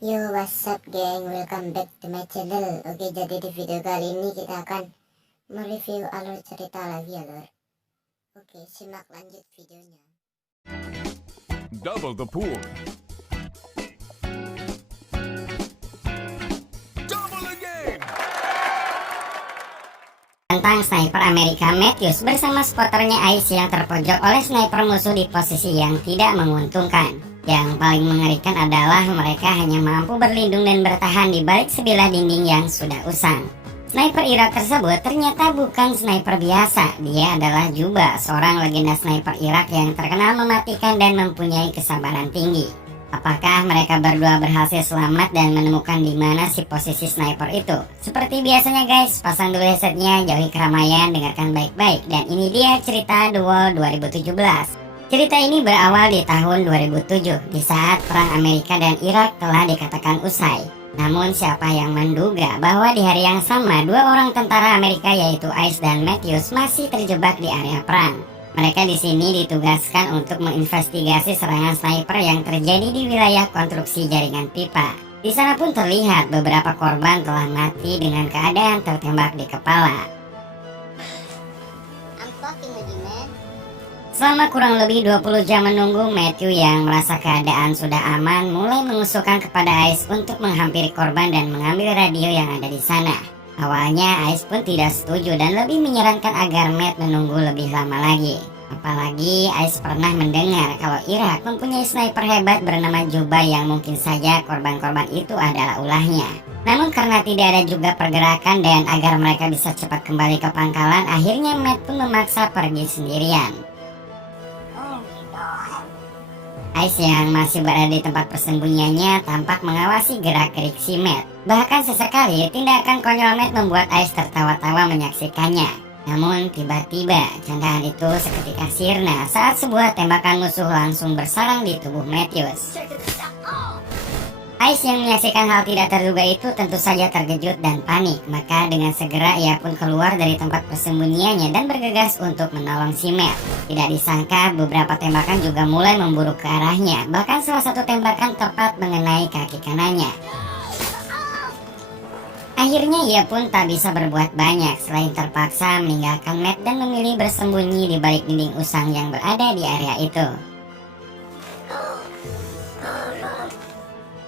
Yo, what's up geng, welcome back to my channel. Oke, jadi di video kali ini kita akan mereview alur cerita lagi ya lor. Oke, simak lanjut videonya. Double the pool. Double again. Tentang sniper Amerika Matthews bersama spotternya Ice yang terpojok oleh sniper musuh di posisi yang tidak menguntungkan. Yang paling mengerikan adalah mereka hanya mampu berlindung dan bertahan di balik sebilah dinding yang sudah usang. Sniper Irak tersebut ternyata bukan sniper biasa. Dia adalah Juba, seorang legenda sniper Irak yang terkenal mematikan dan mempunyai kesabaran tinggi. Apakah mereka berdua berhasil selamat dan menemukan di mana si posisi sniper itu? Seperti biasanya guys, pasang dulu headsetnya, jauhi keramaian, dengarkan baik-baik. Dan ini dia cerita The Wall 2017. Cerita ini berawal di tahun 2007, di saat perang Amerika dan Irak telah dikatakan usai. Namun siapa yang menduga bahwa di hari yang sama dua orang tentara Amerika yaitu Ice dan Matthews masih terjebak di area perang. Mereka di sini ditugaskan untuk menginvestigasi serangan sniper yang terjadi di wilayah konstruksi jaringan pipa. Di sana pun terlihat beberapa korban telah mati dengan keadaan tertembak di kepala. Selama kurang lebih 20 jam menunggu, Matthew yang merasa keadaan sudah aman mulai mengusulkan kepada Ice untuk menghampiri korban dan mengambil radio yang ada di sana. Awalnya Ice pun tidak setuju dan lebih menyarankan agar Matt menunggu lebih lama lagi. Apalagi Ice pernah mendengar kalau Irak mempunyai sniper hebat bernama Juba yang mungkin saja korban-korban itu adalah ulahnya. Namun karena tidak ada juga pergerakan dan agar mereka bisa cepat kembali ke pangkalan, akhirnya Matt pun memaksa pergi sendirian. Ice yang masih berada di tempat persembunyiannya tampak mengawasi gerak-gerik si Matt. Bahkan sesekali tindakan konyol Matt membuat Ice tertawa-tawa menyaksikannya. Namun tiba-tiba candaan itu seketika sirna saat sebuah tembakan musuh langsung bersarang di tubuh Matthews. Ice yang menyaksikan hal tidak terduga itu tentu saja terkejut dan panik. Maka dengan segera ia pun keluar dari tempat persembunyiannya dan bergegas untuk menolong si Matt. Tidak disangka beberapa tembakan juga mulai memburu ke arahnya. Bahkan salah satu tembakan tepat mengenai kaki kanannya. Akhirnya ia pun tak bisa berbuat banyak selain terpaksa meninggalkan Matt dan memilih bersembunyi di balik dinding usang yang berada di area itu.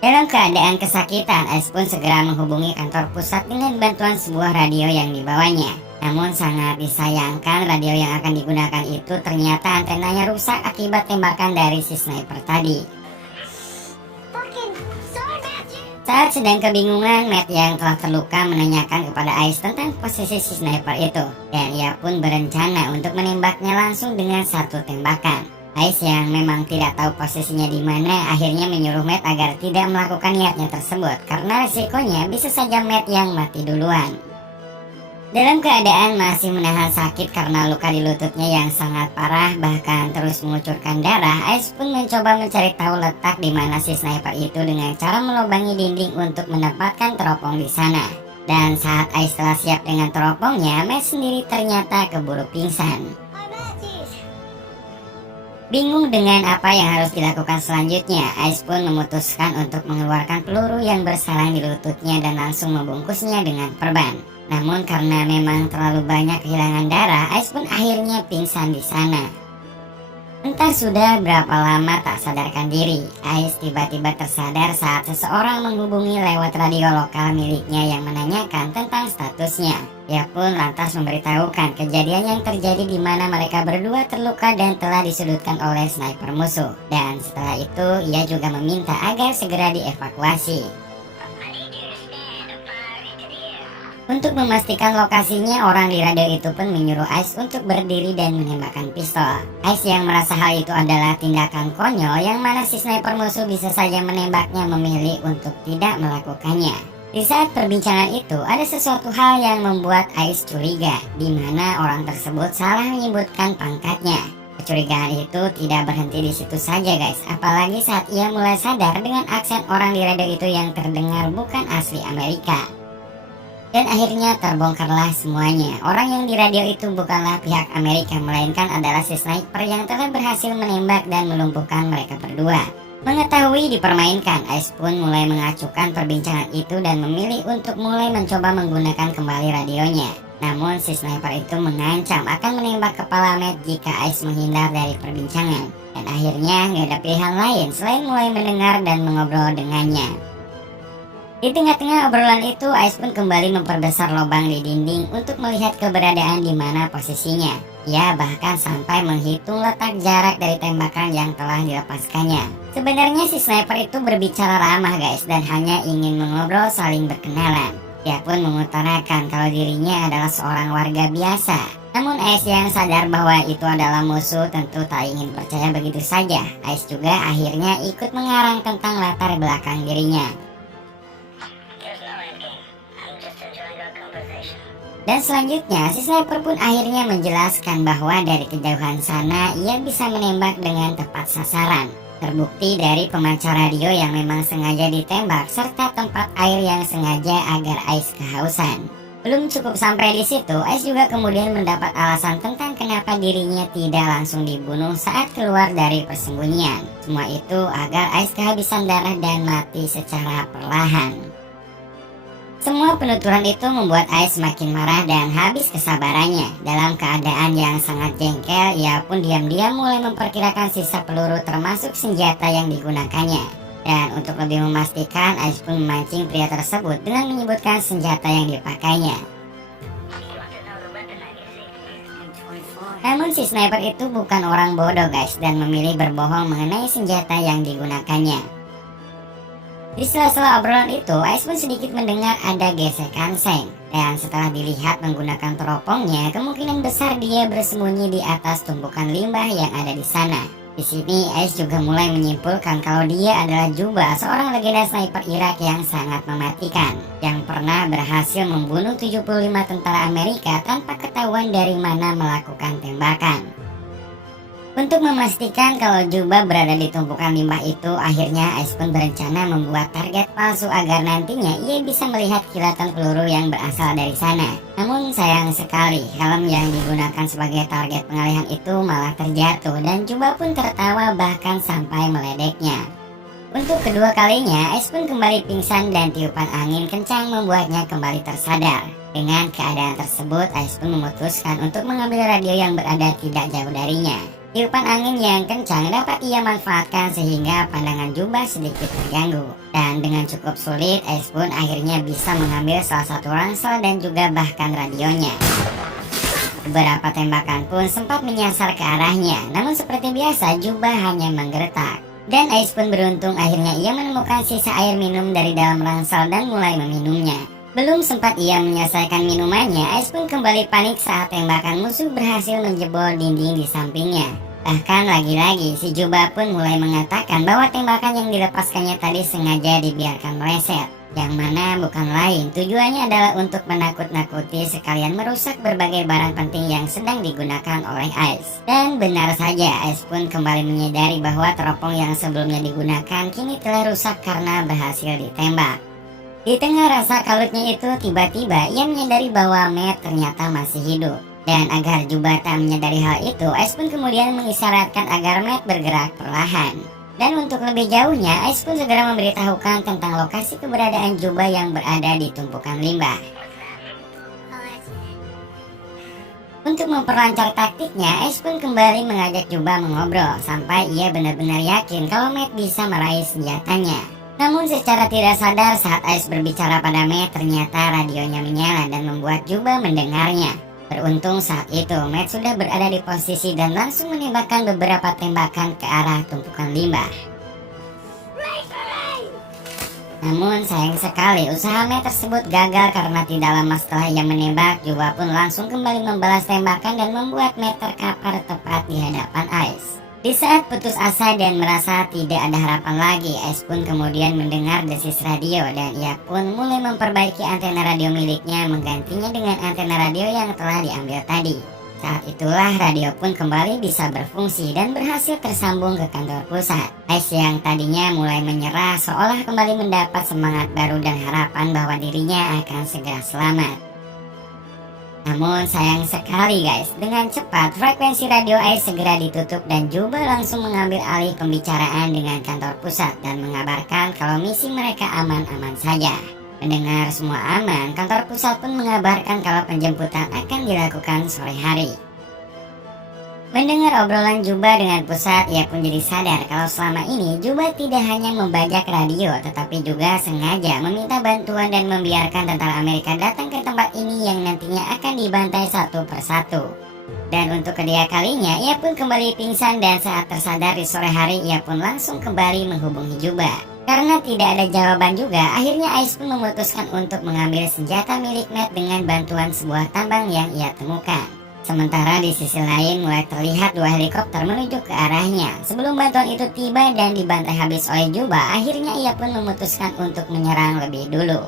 Dalam keadaan kesakitan, Ice pun segera menghubungi kantor pusat dengan bantuan sebuah radio yang dibawanya. Namun sangat disayangkan radio yang akan digunakan itu ternyata antenanya rusak akibat tembakan dari si sniper tadi. Saat sedang kebingungan, Matt yang telah terluka menanyakan kepada Ice tentang posisi si sniper itu. Dan ia pun berencana untuk menembaknya langsung dengan satu tembakan. Ice yang memang tidak tahu posisinya di mana akhirnya menyuruh Matt agar tidak melakukan niatnya tersebut karena risikonya bisa saja Matt yang mati duluan. Dalam keadaan masih menahan sakit karena luka di lututnya yang sangat parah bahkan terus mengucurkan darah, Ice pun mencoba mencari tahu letak di mana si sniper itu dengan cara melubangi dinding untuk menempatkan teropong di sana. Dan saat Ice telah siap dengan teropongnya, Matt sendiri ternyata keburu pingsan. Bingung dengan apa yang harus dilakukan selanjutnya, Ice pun memutuskan untuk mengeluarkan peluru yang bersarang di lututnya dan langsung membungkusnya dengan perban. Namun karena memang terlalu banyak kehilangan darah, Ice pun akhirnya pingsan di sana. Entah sudah berapa lama tak sadarkan diri, Ice tiba-tiba tersadar saat seseorang menghubungi lewat radio lokal miliknya yang menanyakan tentang statusnya. Ia pun lantas memberitahukan kejadian yang terjadi di mana mereka berdua terluka dan telah disudutkan oleh sniper musuh. Dan setelah itu ia juga meminta agar segera dievakuasi. Untuk memastikan lokasinya, orang di radio itu pun menyuruh Ice untuk berdiri dan menembakkan pistol. Ice yang merasa hal itu adalah tindakan konyol yang mana si sniper musuh bisa saja menembaknya memilih untuk tidak melakukannya. Di saat perbincangan itu, ada sesuatu hal yang membuat Ice curiga, di mana orang tersebut salah menyebutkan pangkatnya. Kecurigaan itu tidak berhenti di situ saja guys, apalagi saat ia mulai sadar dengan aksen orang di radio itu yang terdengar bukan asli Amerika. Dan akhirnya terbongkarlah semuanya. Orang yang di radio itu bukanlah pihak Amerika, melainkan adalah si sniper yang telah berhasil menembak dan melumpuhkan mereka berdua. Mengetahui dipermainkan, Ice pun mulai mengacukan perbincangan itu dan memilih untuk mulai mencoba menggunakan kembali radionya. Namun si sniper itu mengancam akan menembak kepala Matt jika Ice menghindar dari perbincangan. Dan akhirnya gak ada pilihan lain selain mulai mendengar dan mengobrol dengannya. Di tengah-tengah obrolan itu, Ice pun kembali memperbesar lubang di dinding untuk melihat keberadaan di mana posisinya. Ia bahkan sampai menghitung letak jarak dari tembakan yang telah dilepaskannya. Sebenarnya si sniper itu berbicara ramah guys, dan hanya ingin mengobrol saling berkenalan. Dia pun mengutarakan kalau dirinya adalah seorang warga biasa. Namun Ice yang sadar bahwa itu adalah musuh tentu tak ingin percaya begitu saja. Ice juga akhirnya ikut mengarang tentang latar belakang dirinya. Dan selanjutnya, si sniper pun akhirnya menjelaskan bahwa dari kejauhan sana ia bisa menembak dengan tepat sasaran. Terbukti dari pemancar radio yang memang sengaja ditembak serta tempat air yang sengaja agar Ice kehausan. Belum cukup sampai di situ, Ice juga kemudian mendapat alasan tentang kenapa dirinya tidak langsung dibunuh saat keluar dari persembunyian. Semua itu agar Ice kehabisan darah dan mati secara perlahan. Semua penuturan itu membuat Ice semakin marah dan habis kesabarannya. Dalam keadaan yang sangat jengkel, ia pun diam-diam mulai memperkirakan sisa peluru termasuk senjata yang digunakannya. Dan untuk lebih memastikan, Ice pun memancing pria tersebut dengan menyebutkan senjata yang dipakainya. Namun si sniper itu bukan orang bodoh guys, dan memilih berbohong mengenai senjata yang digunakannya. Di sela-sela obrolan itu, Ice pun sedikit mendengar ada gesekan seng. Dan setelah dilihat menggunakan teropongnya, kemungkinan besar dia bersembunyi di atas tumpukan limbah yang ada di sana. Di sini Ice juga mulai menyimpulkan kalau dia adalah Juba, seorang legenda sniper Irak yang sangat mematikan, yang pernah berhasil membunuh 75 tentara Amerika tanpa ketahuan dari mana melakukan tembakan. Untuk memastikan kalau Juba berada di tumpukan limbah itu, akhirnya Ice pun berencana membuat target palsu agar nantinya ia bisa melihat kilatan peluru yang berasal dari sana. Namun sayang sekali, helm yang digunakan sebagai target pengalihan itu malah terjatuh dan Juba pun tertawa bahkan sampai meledeknya. Untuk kedua kalinya, Ice pun kembali pingsan dan tiupan angin kencang membuatnya kembali tersadar. Dengan keadaan tersebut, Ice pun memutuskan untuk mengambil radio yang berada tidak jauh darinya. Tiupan angin yang kencang dapat ia manfaatkan sehingga pandangan Juba sedikit terganggu. Dan dengan cukup sulit, Ice pun akhirnya bisa mengambil salah satu ransel dan juga bahkan radionya. Beberapa tembakan pun sempat menyasar ke arahnya, namun seperti biasa Juba hanya menggertak. Dan Ice pun beruntung akhirnya ia menemukan sisa air minum dari dalam ransel dan mulai meminumnya. Belum sempat ia menyelesaikan minumannya, Ice pun kembali panik saat tembakan musuh berhasil menjebol dinding di sampingnya. Bahkan lagi-lagi si Juba pun mulai mengatakan bahwa tembakan yang dilepaskannya tadi sengaja dibiarkan meleset, yang mana bukan lain tujuannya adalah untuk menakut-nakuti sekalian merusak berbagai barang penting yang sedang digunakan oleh Ice. Dan benar saja, Ice pun kembali menyadari bahwa teropong yang sebelumnya digunakan kini telah rusak karena berhasil ditembak. Di tengah rasa kalutnya itu, tiba-tiba ia menyadari bahwa Matt ternyata masih hidup. Dan agar Juba tak menyadari hal itu, Ice pun kemudian mengisyaratkan agar Matt bergerak perlahan. Dan untuk lebih jauhnya, Ice pun segera memberitahukan tentang lokasi keberadaan Juba yang berada di tumpukan limbah. Untuk memperlancar taktiknya, Ice pun kembali mengajak Juba mengobrol sampai ia benar-benar yakin kalau Matt bisa meraih senjatanya. Namun secara tidak sadar saat Ice berbicara pada Matt, ternyata radionya menyala dan membuat Juba mendengarnya. Beruntung saat itu Matt sudah berada di posisi dan langsung menembakkan beberapa tembakan ke arah tumpukan limbah. Namun sayang sekali usaha Matt tersebut gagal karena tidak lama setelah ia menembak, Juba pun langsung kembali membalas tembakan dan membuat Matt terkapar tepat di hadapan Ice. Di saat putus asa dan merasa tidak ada harapan lagi, Ice pun kemudian mendengar desis radio dan ia pun mulai memperbaiki antena radio miliknya menggantinya dengan antena radio yang telah diambil tadi. Saat itulah radio pun kembali bisa berfungsi dan berhasil tersambung ke kantor pusat. Ice yang tadinya mulai menyerah seolah kembali mendapat semangat baru dan harapan bahwa dirinya akan segera selamat. Namun sayang sekali guys, dengan cepat frekuensi radio ACE segera ditutup dan Juba langsung mengambil alih pembicaraan dengan kantor pusat dan mengabarkan kalau misi mereka aman-aman saja. Mendengar semua aman, kantor pusat pun mengabarkan kalau penjemputan akan dilakukan sore hari. Mendengar obrolan Juba dengan pusat, ia pun jadi sadar kalau selama ini Juba tidak hanya membajak radio, tetapi juga sengaja meminta bantuan dan membiarkan tentara Amerika datang ke tempat ini yang nantinya akan dibantai satu persatu. Dan untuk kedua kalinya, ia pun kembali pingsan dan saat tersadar di sore hari, ia pun langsung kembali menghubungi Juba. Karena tidak ada jawaban juga, akhirnya Ice pun memutuskan untuk mengambil senjata milik Matt dengan bantuan sebuah tambang yang ia temukan. Sementara di sisi lain mulai terlihat dua helikopter menuju ke arahnya. Sebelum bantuan itu tiba dan dibantai habis oleh Juba, akhirnya ia pun memutuskan untuk menyerang lebih dulu.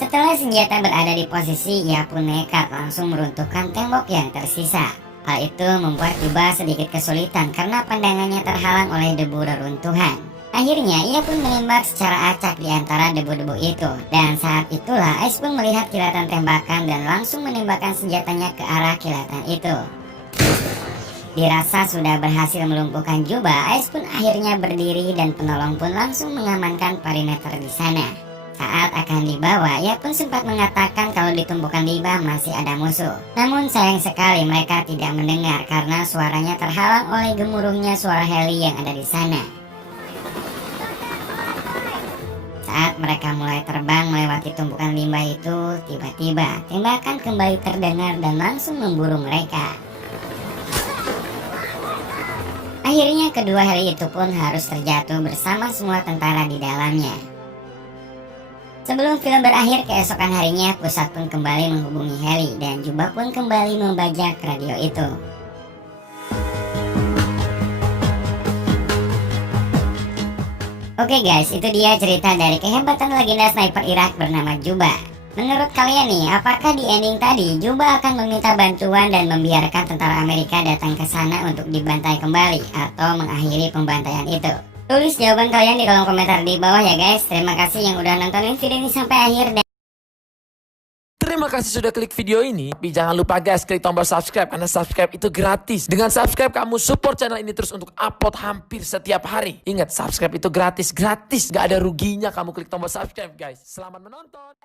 Setelah senjata berada di posisi, ia pun nekat langsung meruntuhkan tembok yang tersisa. Hal itu membuat Juba sedikit kesulitan karena pandangannya terhalang oleh debu reruntuhan. Akhirnya ia pun menembak secara acak di antara debu-debu itu. Dan saat itulah Ice pun melihat kilatan tembakan dan langsung menembakkan senjatanya ke arah kilatan itu. Dirasa sudah berhasil melumpuhkan Juba, Ice pun akhirnya berdiri dan penolong pun langsung mengamankan perimeter di sana. Saat akan dibawa, ia pun sempat mengatakan kalau di tumpukan limbah masih ada musuh. Namun sayang sekali mereka tidak mendengar karena suaranya terhalang oleh gemuruhnya suara heli yang ada di sana. Saat mereka mulai terbang melewati tumpukan limbah itu, tiba-tiba tembakan kembali terdengar dan langsung memburu mereka. Akhirnya kedua heli itu pun harus terjatuh bersama semua tentara di dalamnya. Sebelum film berakhir, keesokan harinya pusat pun kembali menghubungi heli dan Juba pun kembali membajak radio itu. Oke guys, itu dia cerita dari kehebatan legenda sniper Irak bernama Juba. Menurut kalian nih, apakah di ending tadi Juba akan meminta bantuan dan membiarkan tentara Amerika datang ke sana untuk dibantai kembali atau mengakhiri pembantaian itu? Tulis jawaban kalian di kolom komentar di bawah ya guys. Terima kasih yang udah nontonin video ini sampai akhir dan Terima kasih sudah klik video ini. Tapi jangan lupa guys, klik tombol subscribe karena subscribe itu gratis. Dengan subscribe kamu support channel ini terus untuk upload hampir setiap hari. Ingat, subscribe itu gratis. Gak ada ruginya kamu klik tombol subscribe guys. Selamat menonton.